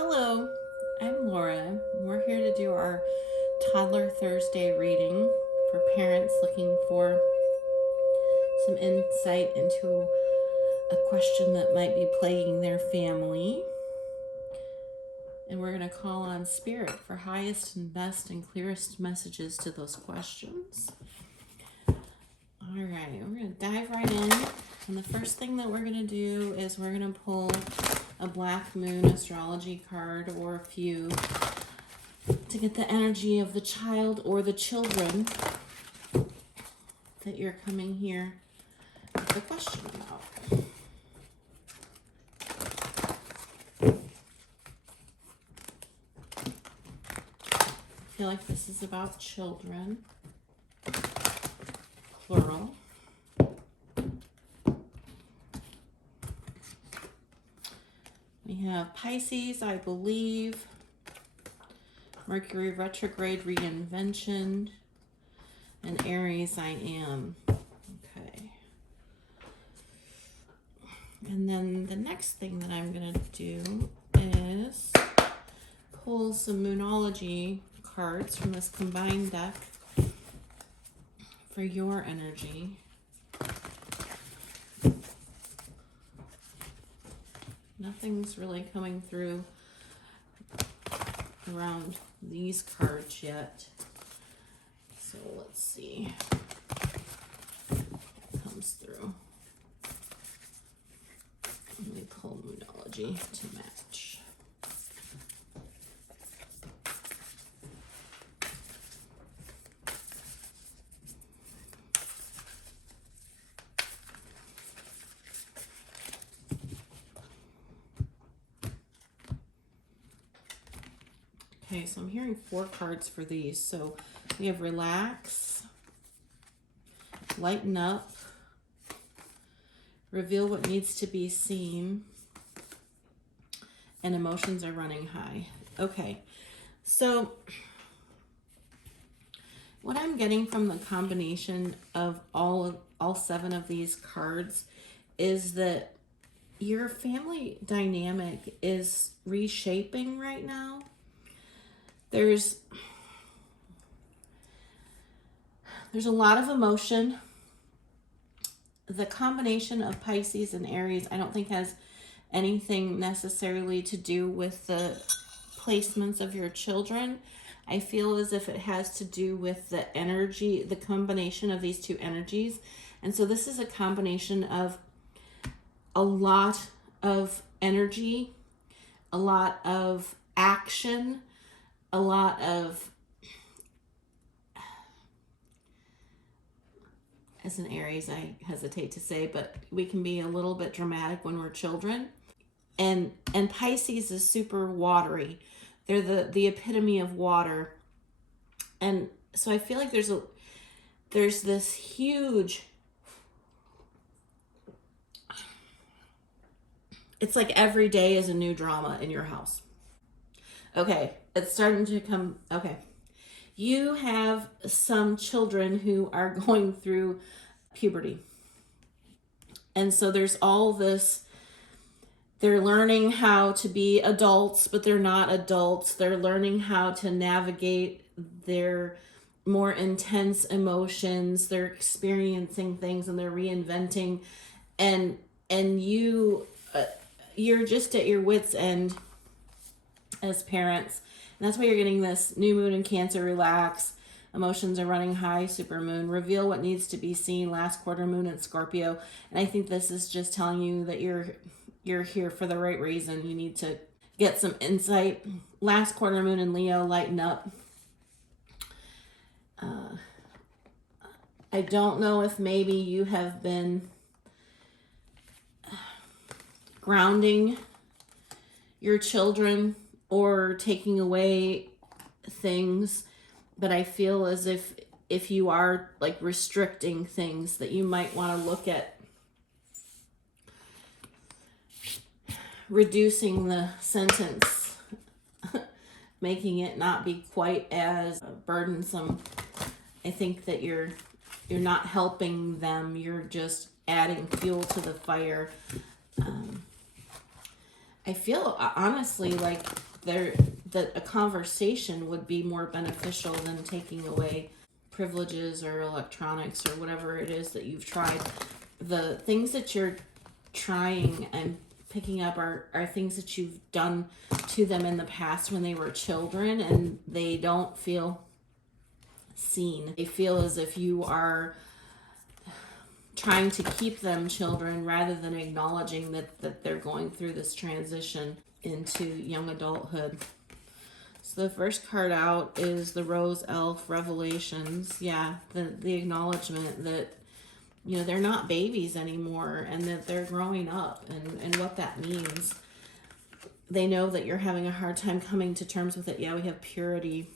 Hello, I'm Laura. We're here to do our Toddler Thursday reading for parents looking for some insight into a question that might be plaguing their family. And we're going to call on Spirit for highest and best and clearest messages to those questions. All right, we're going to dive right in. And the first thing that we're going to do is we're going to pull a black moon astrology card or a few to get the energy of the child or the children that you're coming here with a question about. I feel like this is about children, plural. We have Pisces, I believe, Mercury retrograde reinvention, and Aries, I am. Okay. And then the next thing that I'm going to do is pull some Moonology cards from this combined deck for your energy. Nothing's really coming through around these cards yet. So let's see what comes through. Let me pull Moonology to match. Okay, so I'm hearing 4 cards for these. So we have relax, lighten up, reveal what needs to be seen, and emotions are running high. Okay, so what I'm getting from the combination of all 7 of these cards is that your family dynamic is reshaping right now. There's a lot of emotion. The combination of Pisces and Aries, I don't think has anything necessarily to do with the placements of your children. I feel as if it has to do with the energy, the combination of these 2 energies. And so this is a combination of a lot of energy, a lot of action, a lot of, as an Aries, I hesitate to say, but we can be a little bit dramatic when we're children. And Pisces is super watery. They're the epitome of water. And so I feel like there's this huge, it's like every day is a new drama in your house. Okay, it's starting to come. Okay. You have some children who are going through puberty. And so there's all this, they're learning how to be adults, but they're not adults. They're learning how to navigate their more intense emotions. They're experiencing things and they're reinventing. And you're just at your wit's end as parents. And that's why you're getting this new moon in Cancer, relax, emotions are running high, super moon, reveal what needs to be seen, last quarter moon in Scorpio. And I think this is just telling you that you're here for the right reason. You need to get some insight. Last quarter moon in Leo, lighten up. I don't know if maybe you have been grounding your children or taking away things, but I feel as if you are like restricting things, that you might want to look at reducing the sentence, making it not be quite as burdensome. I think that you're not helping them, you're just adding fuel to the fire. I feel honestly like that a conversation would be more beneficial than taking away privileges or electronics or whatever it is that you've tried. The things that you're trying and picking up are things that you've done to them in the past when they were children, and they don't feel seen. They feel as if you are trying to keep them children rather than acknowledging that they're going through this transition into young adulthood. So the first card out is the Rose Elf Revelations. Yeah, the acknowledgement that, you know, they're not babies anymore and that they're growing up, and what that means. They know that you're having a hard time coming to terms with it. Yeah, we have purity.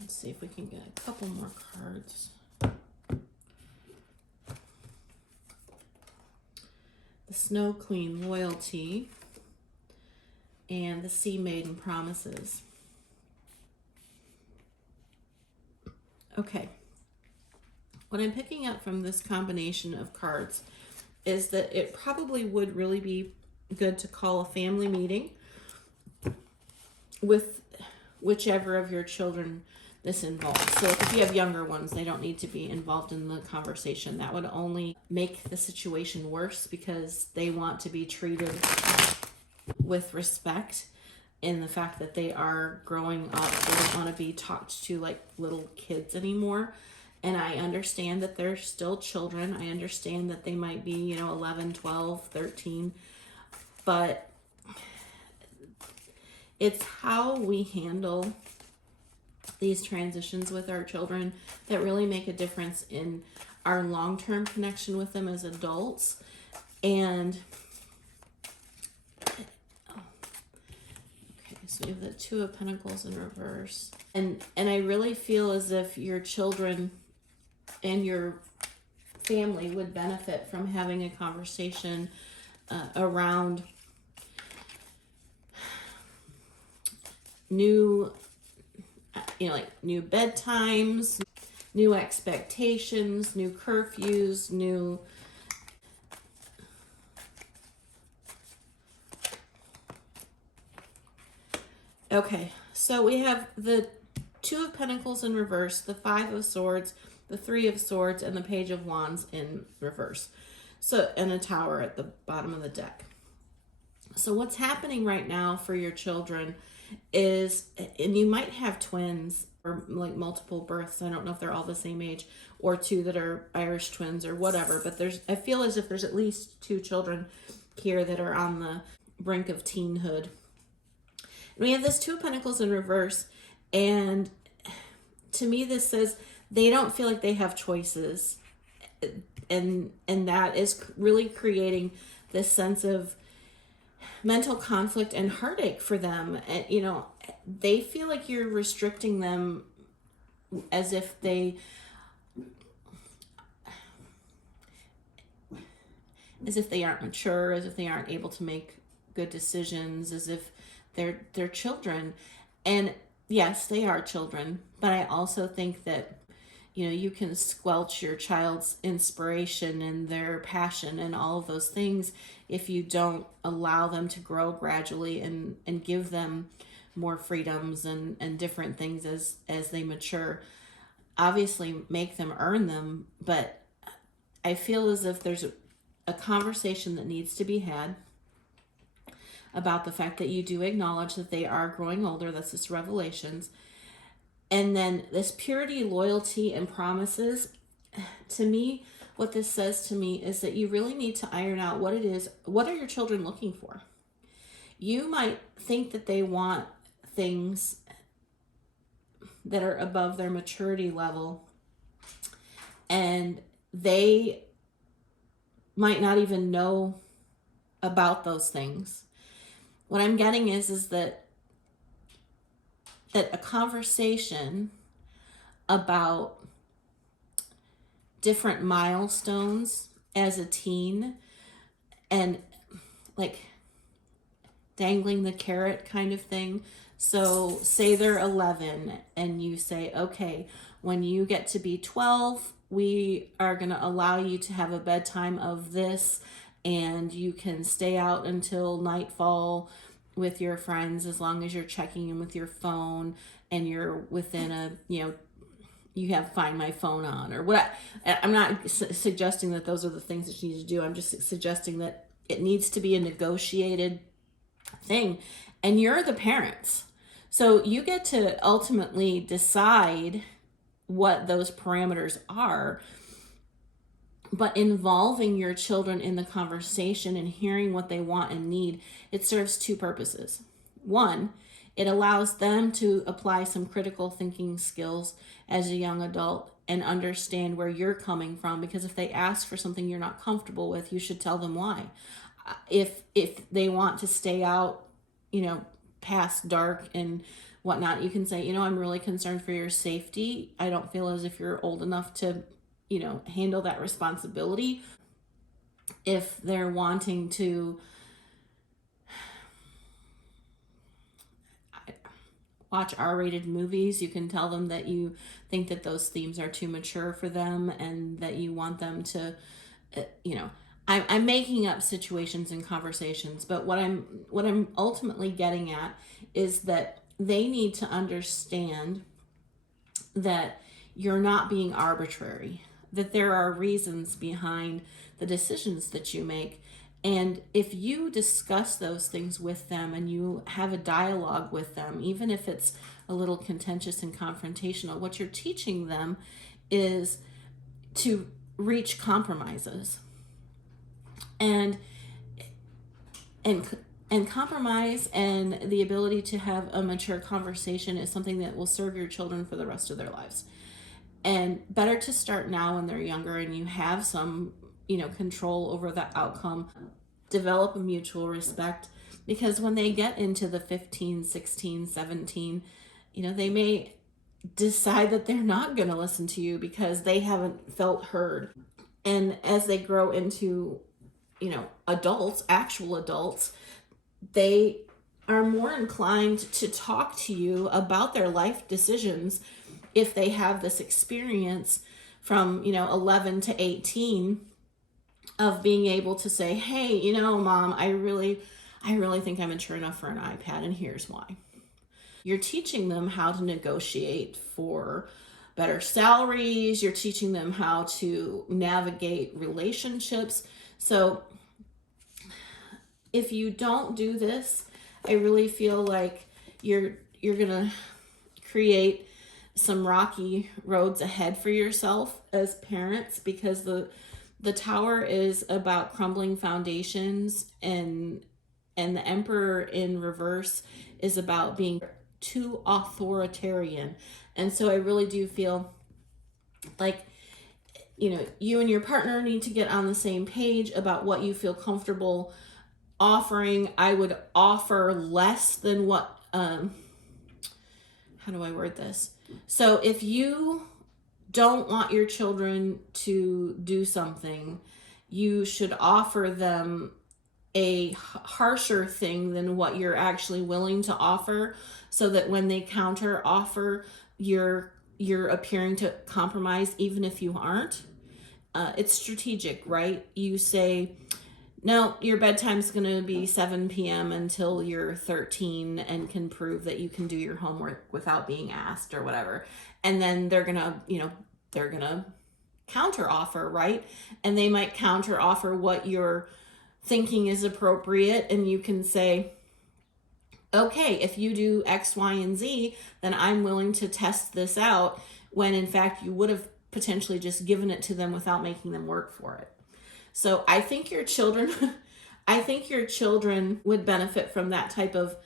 Let's see if we can get a couple more cards. The Snow Queen, Loyalty, and the Sea Maiden, Promises. Okay. What I'm picking up from this combination of cards is that it probably would really be good to call a family meeting with whichever of your children this involves. So if you have younger ones, they don't need to be involved in the conversation. That would only make the situation worse because they want to be treated with respect in the fact that they are growing up. They don't want to be talked to like little kids anymore. And I understand that they're still children. I understand that they might be, 11, 12, 13. But it's how we handle these transitions with our children that really make a difference in our long-term connection with them as adults. And so we have the Two of Pentacles in reverse. And I really feel as if your children and your family would benefit from having a conversation around new bedtimes, new expectations, new curfews, new... Okay, so we have the Two of Pentacles in reverse, the Five of Swords, the Three of Swords, and the Page of Wands in reverse. So, and a Tower at the bottom of the deck. So what's happening right now for your children is, and you might have twins or like multiple births. I don't know if they're all the same age, or two that are Irish twins or whatever, but I feel as if there's at least two children here that are on the brink of teenhood. And we have this Two of Pentacles in reverse, and to me this says they don't feel like they have choices, and that is really creating this sense of mental conflict and heartache for them. And they feel like you're restricting them as if they aren't mature, as if they aren't able to make good decisions, as if they're children. And yes, they are children, but I also think that you can squelch your child's inspiration and their passion and all of those things if you don't allow them to grow gradually and give them more freedoms and different things as they mature. Obviously make them earn them, but I feel as if there's a conversation that needs to be had about the fact that you do acknowledge that they are growing older. That's this Revelations. And then this purity, loyalty, and promises. To me, what this says to me is that you really need to iron out what it is. What are your children looking for? You might think that they want things that are above their maturity level, and they might not even know about those things. What I'm getting is that a conversation about different milestones as a teen, and like dangling the carrot kind of thing. So say they're 11 and you say, okay, when you get to be 12, we are going to allow you to have a bedtime of this, and you can stay out until nightfall with your friends as long as you're checking in with your phone and you're within a, you have Find My Phone on or what. I'm not suggesting that those are the things that you need to do. I'm just suggesting that it needs to be a negotiated thing, and you're the parents. So you get to ultimately decide what those parameters are, but involving your children in the conversation and hearing what they want and need, it serves two purposes. One, it allows them to apply some critical thinking skills as a young adult and understand where you're coming from, because if they ask for something you're not comfortable with, you should tell them why. If they want to stay out, past dark and whatnot, you can say, I'm really concerned for your safety. I don't feel as if you're old enough to, handle that responsibility. If they're wanting to watch R-rated movies, you can tell them that you think that those themes are too mature for them and that you want them to, I'm making up situations and conversations, but what I'm ultimately getting at is that they need to understand that you're not being arbitrary, that there are reasons behind the decisions that you make. And if you discuss those things with them and you have a dialogue with them, even if it's a little contentious and confrontational, what you're teaching them is to reach compromises. And compromise and the ability to have a mature conversation is something that will serve your children for the rest of their lives. And better to start now when they're younger and you have some, control over the outcome. Develop a mutual respect, because when they get into the 15, 16, 17, they may decide that they're not going to listen to you because they haven't felt heard. And as they grow into adults, actual adults, they are more inclined to talk to you about their life decisions if they have this experience from 11 to 18 of being able to say, hey, Mom, I really think I'm mature enough for an iPad, and here's why. You're teaching them how to negotiate for better salaries. You're teaching them how to navigate relationships. So if you don't do this, I really feel like you're gonna create some rocky roads ahead for yourself as parents, because the tower is about crumbling foundations, and the Emperor in reverse is about being too authoritarian. And so I really do feel like you and your partner need to get on the same page about what you feel comfortable offering. I would offer less than what, how do I word this? So if you don't want your children to do something, you should offer them a harsher thing than what you're actually willing to offer, so that when they counter offer, you're appearing to compromise even if you aren't. It's strategic, right? You say, no, your bedtime's going to be 7 p.m. until you're 13 and can prove that you can do your homework without being asked or whatever. And then they're going to counter offer, right? And they might counter offer what you're thinking is appropriate. And you can say, okay, if you do X, Y, and Z, then I'm willing to test this out, when in fact you would have potentially just given it to them without making them work for it. So I think your children would benefit from that type of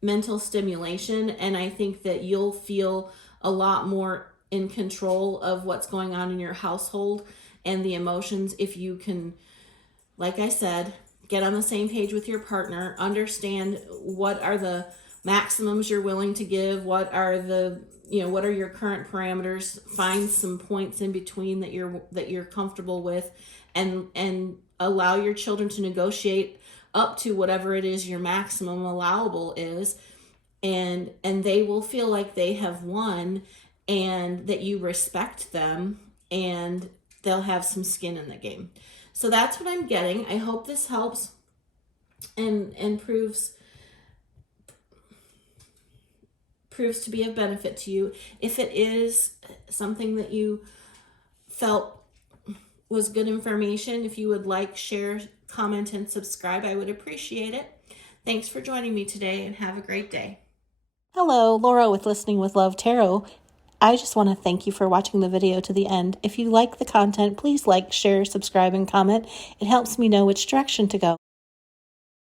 mental stimulation. And I think that you'll feel a lot more in control of what's going on in your household and the emotions if you can, like I said, get on the same page with your partner, understand what are the maximums you're willing to give, what are your current parameters, find some points in between that you're comfortable with, and allow your children to negotiate up to whatever it is your maximum allowable is, and they will feel like they have won and that you respect them, and they'll have some skin in the game. So that's what I'm getting. I hope this helps and proves to be of benefit to you. If it is something that you felt was good information, if you would like, share, comment, and subscribe, I would appreciate it. Thanks for joining me today, and have a great day. Hello, Laura with Listening with Love Tarot. I just want to thank you for watching the video to the end. If you like the content, please like, share, subscribe, and comment. It helps me know which direction to go.